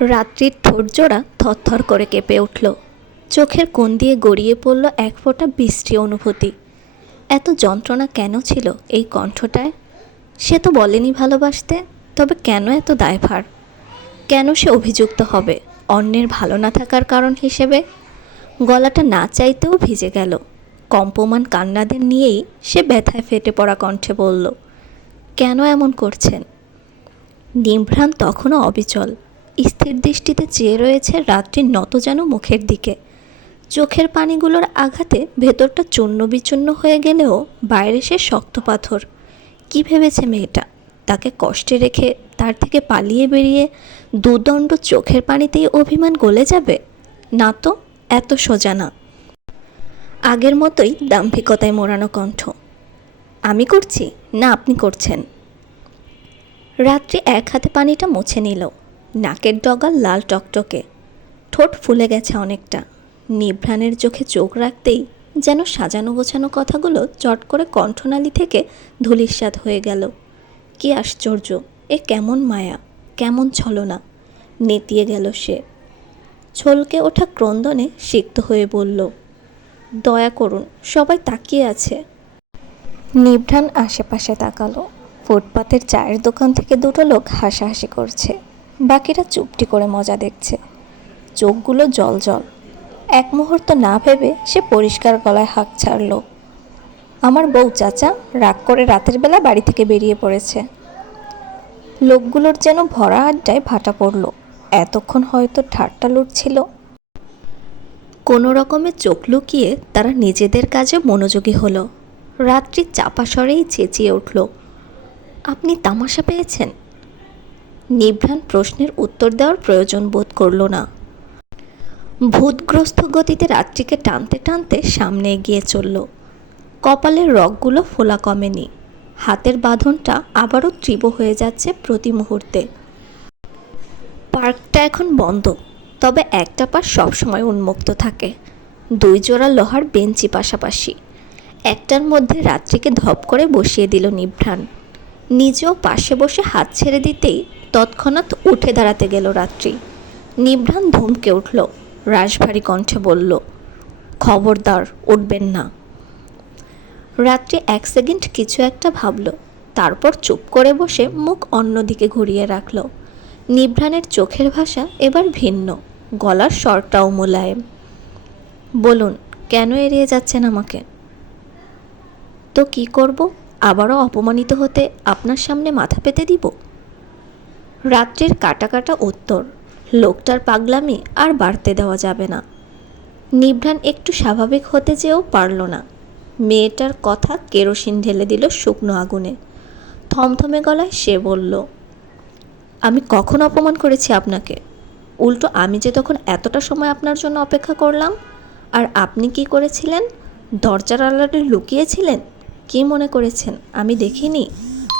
রাত্রির ঠোঁটজোড়া থরথর করে কেঁপে উঠল। চোখের কোণ দিয়ে গড়িয়ে পড়ল এক ফোঁটা বৃষ্টি অনুভূতি। এত যন্ত্রণা কেন ছিল এই কণ্ঠটায়? সে তো বলেনি ভালোবাসতে, তবে কেন এত দায়ভার? কেন সে অভিযুক্ত হবে অন্যের ভালো না থাকার কারণ হিসেবে? গলাটা না চাইতেও ভিজে গেল। কম্পমান কান্নাদের নিয়েই সে ব্যথায় ফেটে পড়া কণ্ঠে বলল, কেন এমন করছেন? নিভ্রাণ তখনও অবিচল। স্থির দৃষ্টিতে চেয়ে রয়েছে রাত্রির নত যেন মুখের দিকে। চোখের পানিগুলোর আঘাতে ভেতরটা চূর্ণ বিচূর্ণ হয়ে গেলেও বাইরে সে শক্ত পাথর। কি ভেবেছে মেয়েটা? তাকে কষ্টে রেখে তার থেকে পালিয়ে বেরিয়ে দুদণ্ড চোখের পানিতেই অভিমান গলে যাবে? না তো, এত সোজা না। আগের মতোই দাম্ভিকতায় মোড়ানো কণ্ঠ। আমি করছি? না, আপনি করছেন। রাত্রি এক হাতে পানিটা মুছে নিল। নাকের ডগা লাল টকটকে। ঠোঁট ফুলে গেছে অনেকটা। নিভ্রাণের চোখে চোখ রাখতেই যেন সাজানো গোছানো কথাগুলো চট করে কণ্ঠনালী থেকে ধূলিস্বাদ হয়ে গেল। কি আশ্চর্য, এ কেমন মায়া, কেমন ছলনা। নেতিয়ে গেল সে। ছলকে ওঠা ক্রন্দনে সিক্ত হয়ে বলল, দয়া করুন, সবাই তাকিয়ে আছে। নিভ্রাণ আশেপাশে তাকালো। ফুটপাতের চায়ের দোকান থেকে দুটো লোক হাসাহাসি করছে। বাকিরা চুপটি করে মজা দেখছে। চোখগুলো জল জল। এক মুহূর্ত না ভেবে সে পরিষ্কার গলায় হাঁক ছাড়ল। আমার বউ চাচা রাগ করে রাতের বেলা বাড়ি থেকে বেরিয়ে পড়েছে। লোকগুলোর যেন ভরা আড্ডায় ভাটা পড়ল। এতক্ষণ হয়তো ঠাট্টা লুটছিল। কোনো রকমে চোখ লুকিয়ে তারা নিজেদের কাজে মনোযোগী হলো। রাত্রি চাপা স্বরেই চেঁচিয়ে উঠল, আপনি তামাশা পেয়েছেন? নিভ্রাণ প্রশ্নের উত্তর দেওয়ার প্রয়োজন বোধ করল না। ভূতগ্রস্ত গতিতে রাত্রিকে টানতে টানতে সামনে এগিয়ে চলল। কপালের রগগুলো ফোলা কমেনি। হাতের বাঁধনটা আবারও তীব্র হয়ে যাচ্ছে প্রতি মুহূর্তে। পার্কটা এখন বন্ধ, তবে একটা পাশ সবসময় উন্মুক্ত থাকে। দুই জোড়া লোহার বেঞ্চি পাশাপাশি। একটার মধ্যে রাত্রিকে ধপ করে বসিয়ে দিল নিভ্রাণ। নিজেও পাশে বসে হাত ছেড়ে দিতেই তৎক্ষণাৎ উঠে দাঁড়াতে গেল রাত্রি। নিভ্রাণ ধমকে উঠল রাশভারী কণ্ঠে বলল, খবরদার, উঠবেন না। রাত্রি এক সেকেন্ড কিছু একটা ভাবল, তারপর চুপ করে বসে মুখ অন্যদিকে ঘুরিয়ে রাখল। নিভ্রাণের চোখের ভাষা এবার ভিন্ন, গলার স্বরটাও মোলায়েম। বলুন, কেন এড়িয়ে যাচ্ছেন আমাকে? তো কি করব? আবারও অপমানিত হতে আপনার সামনে মাথা পেতে দিব? রাত্রের কাটা কাটা উত্তর, লোকটার পাগলামি আর বাড়তে দেওয়া যাবে না। নিভ্রাণ একটু স্বাভাবিক হতে চেয়েও পারল না। মেয়েটার কথা কেরোসিন ঢেলে দিল শুকনো আগুনে। থমথমে গলায় সে বলল, আমি কখন অপমান করেছি আপনাকে? উল্টো আমি যে তখন এতটা সময় আপনার জন্য অপেক্ষা করলাম? আর আপনি কি করেছিলেন? দরজার আড়ালে লুকিয়েছিলেন? কি মনে করেছেন? আমি দেখিনি।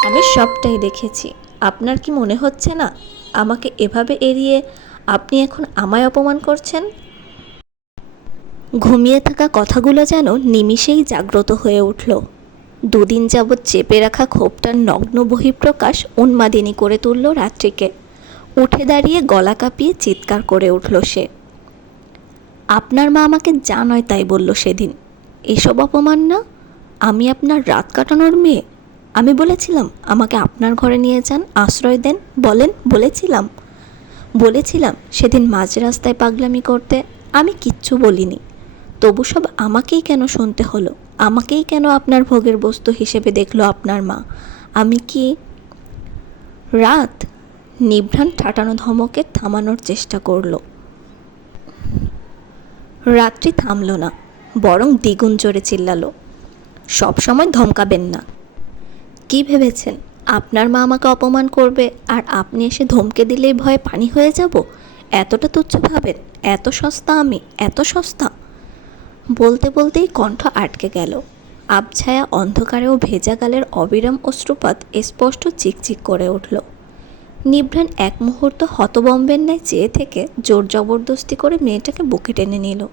আমি সবটাই দেখেছি। আপনার কি মনে হচ্ছে না? আমাকে এভাবে এড়িয়ে আপনি এখন আমায় অপমান করছেন? ঘুমিয়ে থাকা কথাগুলো যেন নিমিষেই জাগ্রত হয়ে উঠল। দুদিন যাবৎ চেপে রাখা ক্ষোভটার নগ্ন বহিঃপ্রকাশ উন্মাদিনী করে তুলল রাত্রিকে। উঠে দাঁড়িয়ে গলা কাঁপিয়ে চিৎকার করে উঠল সে। আপনার মা আমাকে যা নয় তাই বলল সেদিন। এসব অপমান না? আমি আপনার রাত কাটানোর মেয়ে। আমি বলেছিলাম, আমাকে আপনার ঘরে নিয়ে যান, আশ্রয় দেন, বলেন, বলেছিলাম। বলেছিলাম, সেদিন মাঝ রাস্তায় পাগলামি করতে আমি কিচ্ছু বলিনি। তবু সব আমাকেই কেন শুনতে হলো? আমাকেই কেন আপনার ভোগের বস্তু হিসেবে দেখল আপনার মা? আমি কি রাত নিভ্রাণ ঠাটানো ধমকে থামানোর চেষ্টা করল? রাত্রি থামল না, বরং দ্বিগুণ জোরে চিল্লালো। সবসময় ধমকাবেন না। কি ভেবেছেন? আপনার মা আমাকে অপমান করবে আর আপনি এসে ধমকে দিলেই ভয়ে পানি হয়ে যাব? এতটা তুচ্ছ ভাবেন, এত সস্তা আমি, এত সস্তা। বলতে বলতেই কণ্ঠ আটকে গেল। আবছায়া অন্ধকারেও ভেজা গালের অবিরাম অশ্রুপাত স্পষ্ট চিকচিক করে উঠল। নিভ্রাণ এক মুহূর্ত হতবম্বের ন্যায় চেয়ে থেকে জোর জবরদস্তি করে মেয়েটাকে বুকে টেনে নিল।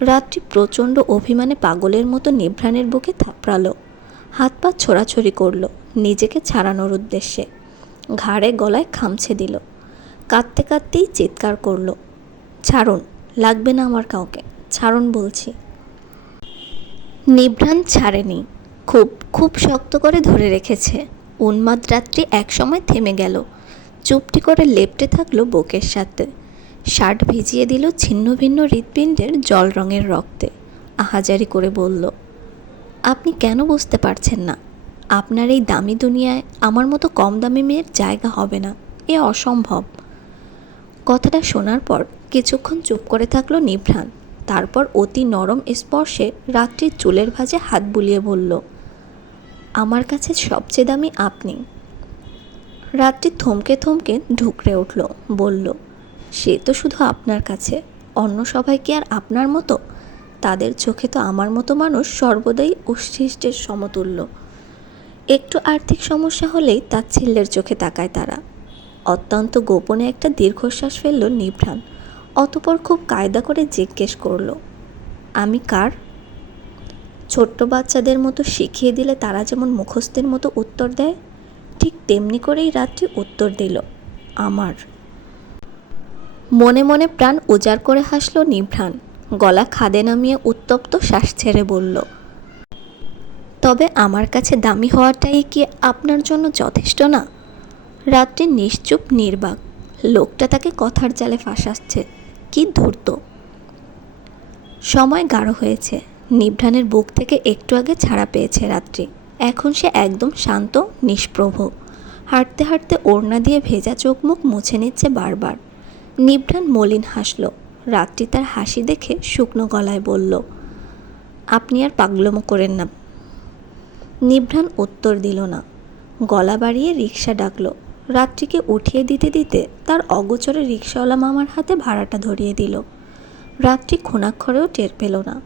রাত্রি প্রচণ্ড অভিমানে পাগলের মতো নিভ্রাণের বুকে থাপড়ালো। হাত পা ছোড়াছড়ি করল, নিজেকে ছাড়ানোর উদ্দেশ্যে। ঘাড়ে গলায় খামছে দিল। কাঁদতে কাঁদতেই চিৎকার করল, ছাড়ুন, লাগবে না আমার কাউকে, ছাড়ুন বলছি। নিভ্রাণ ছাড়েনি, খুব খুব শক্ত করে ধরে রেখেছে। উন্মাদ রাত্রি একসময় থেমে গেল, চুপটি করে লেপটে থাকল বুকের সাথে। শার্ট ভিজিয়ে দিল ছিন্ন ভিন্ন হৃৎপিণ্ডের জল রঙের রক্তে। আহাজারি করে বলল, আপনি কেন বুঝতে পারছেন না? আপনার এই দামি দুনিয়ায় আমার মতো কম দামি মেয়ের জায়গা হবে না। এ অসম্ভব। কথাটা শোনার পর কিছুক্ষণ চুপ করে থাকল নিভ্রাণ। তারপর অতি নরম স্পর্শে রাত্রির চুলের ভাঁজে হাত বুলিয়ে বলল, আমার কাছে সবচেয়ে দামি আপনি। রাত্রি থমকে থমকে ঢুকরে উঠল, বলল সে তো শুধু আপনার কাছে। অন্য সবাই কি আর আপনার মতো? তাদের চোখে তো আমার মতো মানুষ সর্বদাই উচ্ছিষ্টের সমতুল্য। একটু আর্থিক সমস্যা হলেই তাচ্ছিল্যের চোখে তাকায় তারা। অত্যন্ত গোপনে একটা দীর্ঘশ্বাস ফেলল নিভ্রাণ। অতপর খুব কায়দা করে জিজ্ঞেস করল, আমি কার? ছোট্ট বাচ্চাদের মতো শিখিয়ে দিলে তারা যেমন মুখস্থের মতো উত্তর দেয়, ঠিক তেমনি করেই রাত্রি উত্তর দিল, আমার। মনে মনে প্রাণ উজাড় করে হাসল নিভ্রাণ। গলা খাদে নামিয়ে উত্তপ্ত শ্বাস ছেড়ে বলল, তবে আমার কাছে দামি হওয়াটাই কি আপনার জন্য যথেষ্ট না? রাত্রি নিশ্চুপ নির্বাক। লোকটা তাকে কথার জালে ফাঁসাচ্ছে। কি ধূর্ত। সময় গাঢ় হয়েছে। নিভ্রাণের বুক থেকে একটু আগে ছাড়া পেয়েছে রাত্রি। এখন সে একদম শান্ত, নিষ্প্রভ। হাঁটতে হাঁটতে ওড়না দিয়ে ভেজা চোখ মুখ মুছে নিচ্ছে বারবার। নিভ্রাণ মলিন হাসল। রাত্রি তার হাসি দেখে শুকনো গলায় বলল, আপনি আর পাগলমো করেন না। নিভ্রাণ উত্তর দিল না। গলা বাড়িয়ে রিক্সা ডাকলো। রাত্রিকে উঠিয়ে দিতে দিতে তার অগোচরে রিক্সাওয়ালা মামার হাতে ভাড়াটা ধরিয়ে দিল। রাত্রি খোনাক্ষরেও টের পেল না।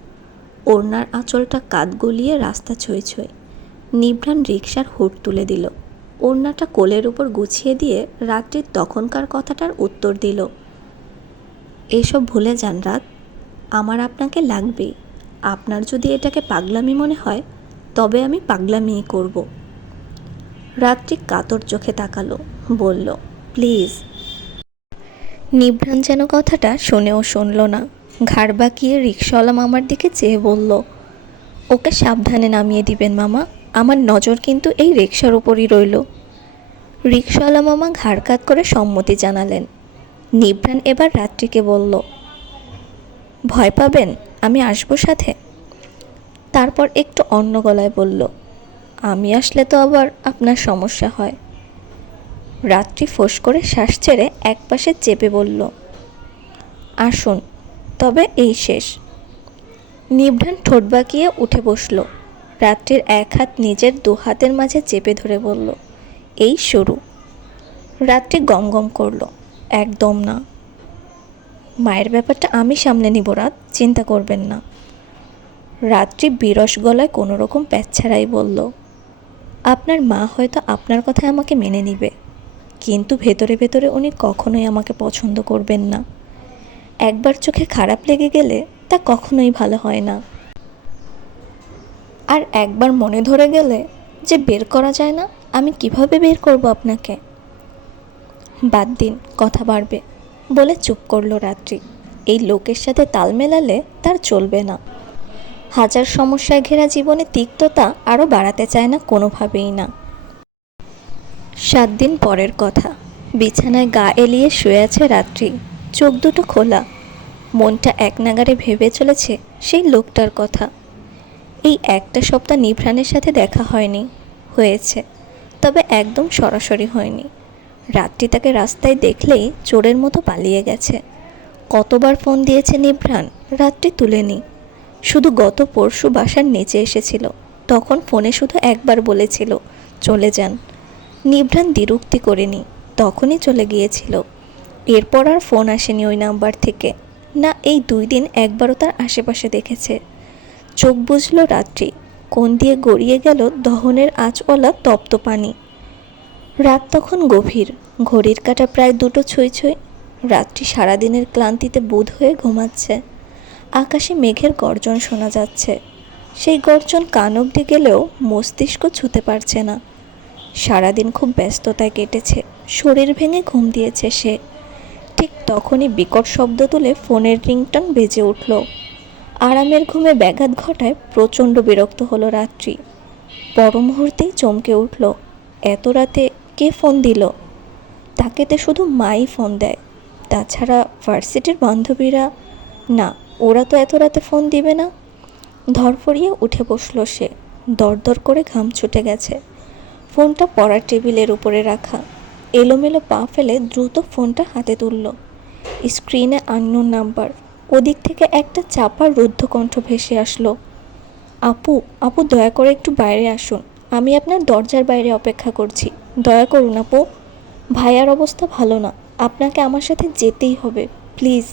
ওড়নার আঁচলটা কাত গলিয়ে রাস্তা ছুঁই ছুঁই। নিভ্রাণ রিক্সার হুট তুলে দিল। ওড়নাটা কোলের উপর গুছিয়ে দিয়ে রাত্রির তখনকার কথাটার উত্তর দিল। এসব ভুলে যান রাত। আমার আপনাকে লাগবেই আপনার যদি এটাকে পাগলামি মনে হয়, তবে আমি পাগলামিই করব। রাত্রি কাতর চোখে তাকালো, বলল, প্লিজ। নিভ্রাণ যেন কথাটা শুনেও শুনল না। ঘাড় বাঁকিয়ে রিক্সাওয়ালা মামার দিকে চেয়ে বলল, ওকে সাবধানে নামিয়ে দিবেন মামা। আমার নজর কিন্তু এই রিক্সার উপরই রইল। রিক্সাওয়ালা মামা ঘাড় কাত করে সম্মতি জানালেন। নিভ্রাণ এবার রাত্রিকে বলল, ভয় পাবেন, আমি আসব সাথে? তারপর একটু অন্য গলায় বলল, আমি আসলে তো আবার আপনার সমস্যা হয়। রাত্রি ফোঁস করে শ্বাস ছেড়ে একপাশে চেপে বলল, আসুন, তবে এই শেষ। নিভ্রাণ ঠোঁট বাঁকিয়ে উঠে বসল, রাত্রির এক হাত নিজের দু হাতের মাঝে চেপে ধরে বলল, এই শুরু রাত্রি গম গম করল একদম না। মায়ের ব্যাপারটা আমি সামলে নিব রাত, চিন্তা করবেন না। রাত্রি বিরস গলায় কোনো রকম প্যাচ্ছাড়াই বলল, আপনার মা হয়তো আপনার কথায় আমাকে মেনে নিবে, কিন্তু ভেতরে ভেতরে উনি কখনোই আমাকে পছন্দ করবেন না। একবার চোখে খারাপ লেগে গেলে তা কখনোই ভালো হয় না। আর একবার মনে ধরে গেলে যে বের করা যায় না, আমি কীভাবে বের করব আপনাকে? বাদ দিন, কথা বাড়বে, বলে চুপ করল রাত্রি। এই লোকের সাথে তাল মেলালে তার চলবে না। হাজার সমস্যায় ঘেরা জীবনে তিক্ততা আরও বাড়াতে চায় না কোনোভাবেই না। সাত দিন পরের কথা। বিছানায় গা এলিয়ে শুয়ে আছে রাত্রি। চোখ দুটো খোলা। মনটা এক নাগারে ভেবে চলেছে সেই লোকটার কথা। এই একটা সপ্তাহ নিভ্রাণের সাথে দেখা হয়নি, হয়েছে, তবে একদম সরাসরি হয়নি। রাত্রি তাকে রাস্তায় দেখলেই চোরের মতো পালিয়ে গেছে। কতবার ফোন দিয়েছে নিভ্রাণ, রাত্রি তুলেনি। শুধু গত পরশু বাসার নিচে এসেছিল। তখন ফোনে শুধু একবার বলেছিল, চলে যান। নিভ্রাণ দ্বিরুক্তি করেনি, তখনই চলে গিয়েছিল। এরপর আর ফোন আসেনি ওই নাম্বার থেকে। না, এই দুই দিন একবারও তার আশেপাশে দেখেছে। চোখ বুঝল রাত্রি। কোন দিয়ে গড়িয়ে গেল দহনের আঁচওয়ালা তপ্ত পানি। রাত তখন গভীর। ঘড়ির কাটা প্রায় দুটো ছুঁই ছুঁই। রাত্রি সারাদিনের ক্লান্তিতে বুধ হয়ে ঘুমাচ্ছে। আকাশে মেঘের গর্জন শোনা যাচ্ছে। সেই গর্জন কান অব্দি গেলেও মস্তিষ্ক ছুতে পারছে না। সারাদিন খুব ব্যস্ততায় কেটেছে। শরীর ভেঙে ঘুম দিয়েছে সে। ঠিক তখনই বিকট শব্দ তুলে ফোনের রিংটন বেজে উঠল। আরামের ঘুমে ব্যাঘাত ঘটায় প্রচণ্ড বিরক্ত হলো রাত্রি। পর মুহূর্তেই চমকে উঠল। এত রাতে কে ফোন দিল? তাকে তো শুধু মাই ফোন দেয়। তাছাড়া ভার্সিটির বান্ধবীরা, না, ওরা তো এত রাতে ফোন দিবে না। ধরফরিয়ে উঠে বসল সে। দরদর করে ঘাম ছুটে গেছে। ফোনটা পড়ার টেবিলের উপরে রাখা। এলোমেলো পা ফেলে দ্রুত ফোনটা হাতে তুলল। স্ক্রিনে আননোন নাম্বার। ওদিক থেকে একটা চাপা রুদ্ধ কণ্ঠ ভেসে আসলো। আপু আপু দয়া করে একটু বাইরে আসুন। আমি আপনার দরজার বাইরে অপেক্ষা করছি। দয়া করুন আপু। ভাইয়ার অবস্থা ভালো না। আপনাকে আমার সাথে যেতেই হবে প্লিজ।